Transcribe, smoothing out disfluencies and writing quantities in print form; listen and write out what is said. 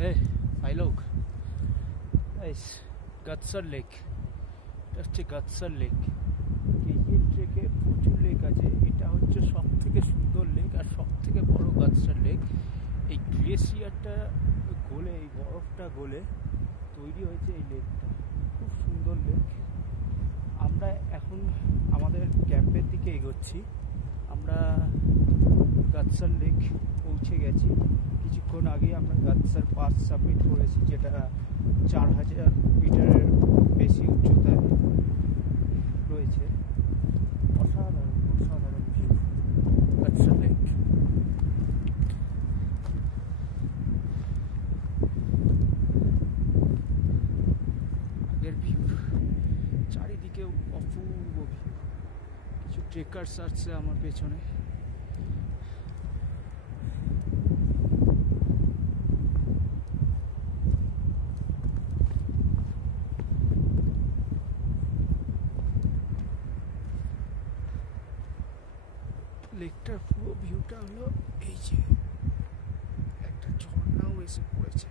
Hey, भाई लोग, इस गत्सर लेक, এটা হচ্ছে গতসর লেক। কেজিএল ট্রেকে প্রচুর লেক আছে, এটা হচ্ছে সব থেকে সুন্দর লেক আর সব থেকে বড় গতসর লেক। এই গ্লেসিয়ারটা গলে, এই বরফটা গলে তৈরি হয়েছে এই লেকটা। খুব সুন্দর লেক। আমরা এখন আমাদের ক্যাম্পের দিকে এগোচ্ছি। আমরা গতসর লেক পৌঁছে গেছি। কিছুক্ষণ আগে আমরা গতসর পাস সাবমিট করেছি, যেটা 4000 মিটারের বেশি উচ্চতায় রয়েছে। অসাধারণ অসাধারণ ভিউ গতসর লেক। আগের ভিউ, চারিদিকে অপূর্ব ভিউ। কিছু ট্রেকার্স আসছে আমার পেছনে। লেকটার পুরো ভিউটা হলো এই যে একটা ঝর্ণাও এসে পড়েছে।